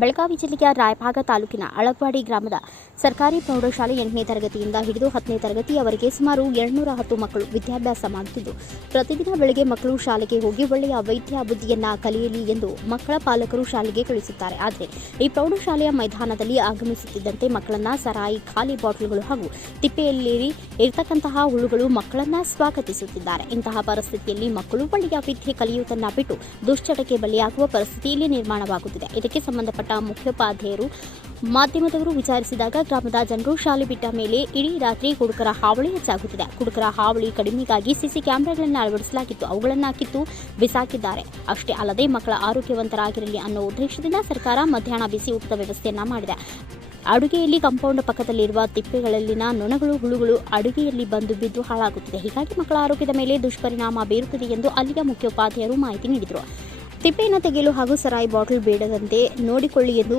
ಬೆಳಗಾವಿ ಜಿಲ್ಲೆಯ ರಾಯಭಾಗ ತಾಲೂಕಿನ ಅಳಗವಾಡಿ ಗ್ರಾಮದ ಸರ್ಕಾರಿ ಪ್ರೌಢಶಾಲೆ 8ನೇ ತರಗತಿಯಿಂದ ಹಿಡಿದು 10ನೇ ತರಗತಿಯವರೆಗೆ ಸುಮಾರು 210 ಮಕ್ಕಳು ವಿದ್ಯಾಭ್ಯಾಸ ಮಾಡುತ್ತಿದ್ದು, ಪ್ರತಿದಿನ ಬೆಳಗ್ಗೆ ಮಕ್ಕಳು ಶಾಲೆಗೆ ಹೋಗಿ ಒಳ್ಳೆಯ ವೈದ್ಯ ಬುದ್ಧಿಯನ್ನ ಕಲಿಯಲಿ ಎಂದು ಮಕ್ಕಳ ಪಾಲಕರು ಶಾಲೆಗೆ ಕಳುಹಿಸುತ್ತಾರೆ. ಆದರೆ ಈ ಪ್ರೌಢಶಾಲೆಯ ಮೈದಾನದಲ್ಲಿ ಆಗಮಿಸುತ್ತಿದ್ದಂತೆ ಮಕ್ಕಳನ್ನ ಸರಾಯಿ, ಖಾಲಿ ಬಾಟಲ್ಗಳು ಹಾಗೂ ತಿಪ್ಪೆಯಲ್ಲಿ ಇರತಕ್ಕಂತಹ ಹುಳುಗಳು ಮಕ್ಕಳನ್ನ ಸ್ವಾಗತಿಸುತ್ತಿದ್ದಾರೆ. ಇಂತಹ ಪರಿಸ್ಥಿತಿಯಲ್ಲಿ ಮಕ್ಕಳು ಒಳ್ಳೆಯ ವಿದ್ಯೆ ಕಲಿಯುವುದನ್ನು ಬಿಟ್ಟು ದುಶ್ಚಟಕ್ಕೆ ಬಲಿಯಾಗುವ ಪರಿಸ್ಥಿತಿ ಇಲ್ಲಿ ನಿರ್ಮಾಣವಾಗುತ್ತಿದೆ. ಇದಕ್ಕೆ ಸಂಬಂಧಪಟ್ಟ ಮುಖ್ಯೋಪಾಧ್ಯಾಯರು ಮಾಧ್ಯಮದವರು ವಿಚಾರಿಸಿದಾಗ ಗ್ರಾಮದ ಜನರು ಶಾಲೆ ಬಿಟ್ಟ ಮೇಲೆ ಇಡೀ ರಾತ್ರಿ ಕುಡುಕರ ಹಾವಳಿ ಹೆಚ್ಚಾಗುತ್ತಿದೆ. ಕುಡುಕರ ಹಾವಳಿ ಕಡಿಮೆಗಾಗಿ ಸಿಸಿ ಕ್ಯಾಮೆರಾಗಳನ್ನು ಅಳವಡಿಸಲಾಗಿದ್ದು ಅವುಗಳನ್ನು ಕಿತ್ತು ಬಿಸಾಕಿದ್ದಾರೆ. ಅಷ್ಟೇ ಅಲ್ಲದೆ ಮಕ್ಕಳ ಆರೋಗ್ಯವಂತರಾಗಿರಲಿ ಅನ್ನೋ ಉದ್ದೇಶದಿಂದ ಸರ್ಕಾರ ಮಧ್ಯಾಹ್ನ ಬಿಸಿ ಊಟದ ವ್ಯವಸ್ಥೆಯನ್ನ ಮಾಡಿದೆ. ಅಡುಗೆಯಲ್ಲಿ ಕಾಂಪೌಂಡ್ ಪಕ್ಕದಲ್ಲಿರುವ ತಿಪ್ಪೆಗಳಲ್ಲಿನ ನೊಣಗಳು, ಹುಳುಗಳು ಅಡುಗೆಯಲ್ಲಿ ಬಂದು ಬಿದ್ದು ಹಾಳಾಗುತ್ತಿದೆ. ಹೀಗಾಗಿ ಮಕ್ಕಳ ಆರೋಗ್ಯದ ಮೇಲೆ ದುಷ್ಪರಿಣಾಮ ಬೀರುತ್ತದೆ ಎಂದು ಅಲ್ಲಿಯ ಮುಖ್ಯೋಪಾಧ್ಯಾಯರು ಮಾಹಿತಿ ನೀಡಿದರು. ತಿಪ್ಪೆಯನ್ನು ತೆಗೆಯಲು ಹಾಗೂ ಸರಾಯಿ ಬಾಟಲ್ ಬೇಡದಂತೆ ನೋಡಿಕೊಳ್ಳಿ ಎಂದು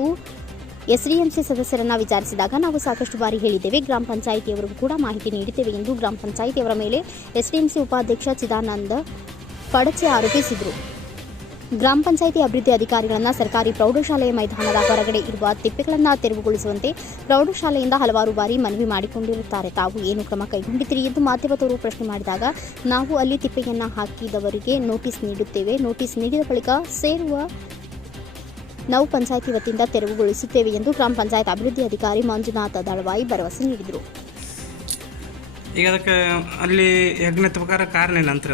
ಎಸ್ಡಿಎಂಸಿ ಸದಸ್ಯರನ್ನ ವಿಚಾರಿಸಿದಾಗ ನಾವು ಸಾಕಷ್ಟು ಬಾರಿ ಹೇಳಿದ್ದೇವೆ, ಗ್ರಾಮ ಪಂಚಾಯಿತಿಯವರಿಗೂ ಕೂಡ ಮಾಹಿತಿ ನೀಡಿದ್ದೇವೆ ಎಂದು ಗ್ರಾಮ ಪಂಚಾಯಿತಿಯವರ ಮೇಲೆ ಎಸ್ಡಿಎಂಸಿ ಉಪಾಧ್ಯಕ್ಷ ಚಿದಾನಂದ ಪಡಚೆ ಆರೋಪಿಸಿದರು. ಗ್ರಾಮ ಪಂಚಾಯಿತಿ ಅಭಿವೃದ್ಧಿ ಅಧಿಕಾರಿಗಳನ್ನು ಸರ್ಕಾರಿ ಪ್ರೌಢಶಾಲೆಯ ಮೈದಾನದ ಹೊರಗಡೆ ಇರುವ ತಿಪ್ಪೆಗಳನ್ನು ತೆರವುಗೊಳಿಸುವಂತೆ ಪ್ರೌಢಶಾಲೆಯಿಂದ ಹಲವಾರು ಬಾರಿ ಮನವಿ ಮಾಡಿಕೊಂಡಿರುತ್ತಾರೆ. ತಾವು ಏನು ಕ್ರಮ ಕೈಗೊಂಡಿದ್ದೀರಿ ಎಂದು ಮಾಧ್ಯಮದವರು ಪ್ರಶ್ನೆ ಮಾಡಿದಾಗ ನಾವು ಅಲ್ಲಿ ತಿಪ್ಪೆಯನ್ನು ಹಾಕಿದವರಿಗೆ ನೋಟಿಸ್ ನೀಡುತ್ತೇವೆ. ನೋಟಿಸ್ ನೀಡಿದ ಬಳಿಕ ಸೇರುವ ನಾವು ಪಂಚಾಯಿತಿ ವತಿಯಿಂದ ತೆರವುಗೊಳಿಸುತ್ತೇವೆ ಎಂದು ಗ್ರಾಮ ಪಂಚಾಯತ್ ಅಭಿವೃದ್ಧಿ ಅಧಿಕಾರಿ ಮಂಜುನಾಥ ದಳವಾಯಿ ಭರವಸೆ ನೀಡಿದರು. ಈಗ ಅದಕ್ಕೆ ಅಲ್ಲಿ ಯಜ್ಞ ಪ್ರಕಾರ ಕಾರಣ ಏನು ಅಂತ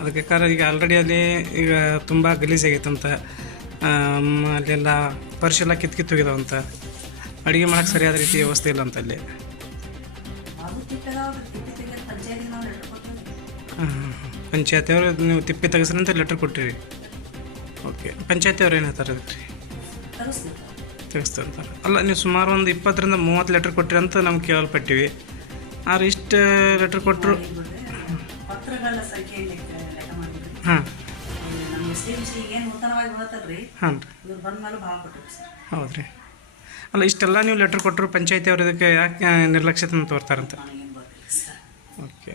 ಅದಕ್ಕೆ ಕಾರಣ ಈಗ ಆಲ್ರೆಡಿ ಅಲ್ಲಿ ಈಗ ತುಂಬ ಗಲೀಜಾಗೈತಂತ, ಅಲ್ಲೆಲ್ಲ ಪರಿಶೆಲ್ಲ ಕಿತ್ತು ಹೋಗಿದಾವಂತ, ಅಡುಗೆ ಮಾಡೋಕ್ಕೆ ಸರಿಯಾದ ರೀತಿ ವ್ಯವಸ್ಥೆ ಇಲ್ಲ ಅಂತ ಅಲ್ಲಿ. ಪಂಚಾಯತಿಯವರು ನೀವು ತಿಪ್ಪೆ ತೆಗೆಸ್ರಿ ಅಂತ ಲೆಟ್ರ್ ಕೊಟ್ಟಿರಿ. ಓಕೆ, ಪಂಚಾಯತಿಯವ್ರು ಏನು ಹೇಳ್ತಾರೆ ಅದಕ್ಕೆ ರೀ? ತೆಗೆಸ್ತಾರೆ ಅಂತಾರೆ. ಅಲ್ಲ, ನೀವು ಸುಮಾರು ಒಂದು 20ರಿಂದ 30 ಲೆಟ್ರ್ ಕೊಟ್ಟಿರಿ ಅಂತ ನಮ್ಗೆ ಕೇಳಲ್ಪಟ್ಟಿವಿ. ಆದ್ರೆ ಇಷ್ಟು ಲೆಟ್ರ್ ಕೊಟ್ಟರು. ಹಾಂ ಹಾಂ ಹೌದು ರೀ. ಅಲ್ಲ, ಇಷ್ಟೆಲ್ಲ ನೀವು ಲೆಟ್ರ್ ಕೊಟ್ಟರು ಪಂಚಾಯತಿಯವ್ರು ಇದಕ್ಕೆ ಯಾಕೆ ನಿರ್ಲಕ್ಷ್ಯತೆ ತೋರ್ತಾರಂತ? ಓಕೆ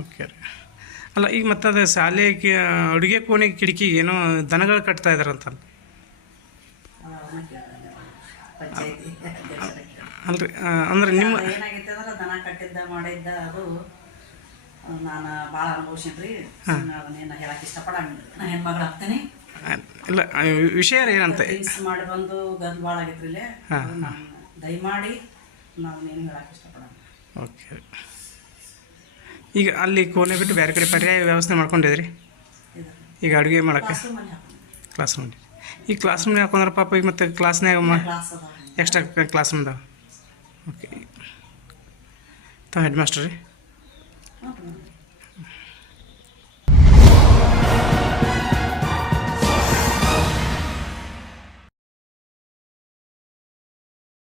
ಓಕೆ ರೀ. ಅಲ್ಲ, ಈಗ ಮತ್ತೆ ಅದು ಶಾಲೆಗೆ ಅಡುಗೆ ಕೋಣೆ ಕಿಟಕಿ ಏನೋ ದನಗಳು ಕಟ್ತಾ ಇದ್ದಾರಂತಲ್ಲ ಅಲ್ರಿ? ಅಂದ್ರೆ ನಿಮ್ಮ ಏನಾಗೈತೆ ಅಂದ್ರೆ ದನ ಕಟ್ಟಿದ್ದ ಮಾಡಿದ್ದ ಅದು ನಾನು ಭಾಳ ಅನುಭವಿಸಿನ್ರಿ. ಅದನ್ನೇನು ಹೇಳಕ್ಕೆ ಇಷ್ಟಪಡಂಗಿಲ್ಲ. ನಾ ಹೆಣ್ಮಗಳು ಆಗ್ತೇನೆ. ಇಲ್ಲ, ವಿಷಯ ಏನಂತ ಮಾಡಿ ಬಂದು ಗದ್ದು ಭಾಳ ಆಗೈತ್ರಿ ಇಲ್ಲೇ. ದಯಮಾಡಿ ನಾವೇನು ಹೇಳಕ್ಕೆ ಇಷ್ಟಪಡಂಗಿಲ್ಲ. ಓಕೆ. ಈಗ ಅಲ್ಲಿ ಕೋಣೆ ಬಿಟ್ಟು ಬೇರೆ ಕಡೆ ಪರ್ಯಾಯ ವ್ಯವಸ್ಥೆ ಮಾಡ್ಕೊಂಡಿದ್ರಿ ಈಗ ಅಡುಗೆ ಮಾಡೋಕ್ಕೆ? Class room. ಈ ಕ್ಲಾಸ್ ರೂಮ್ನಾಗ ಹಾಕೊಂಡ್ರೆ ಪಾಪ ಈಗ ಮತ್ತೆ ಕ್ಲಾಸ್ನಾಗ ಎಕ್ಸ್ಟ್ರಾ ಕ್ಲಾಸ್ ರೂಮ್ ಅದಾವ. ಓಕೆ, ತಾವು ಹೆಡ್ ಮಾಸ್ಟರ್ ರೀ?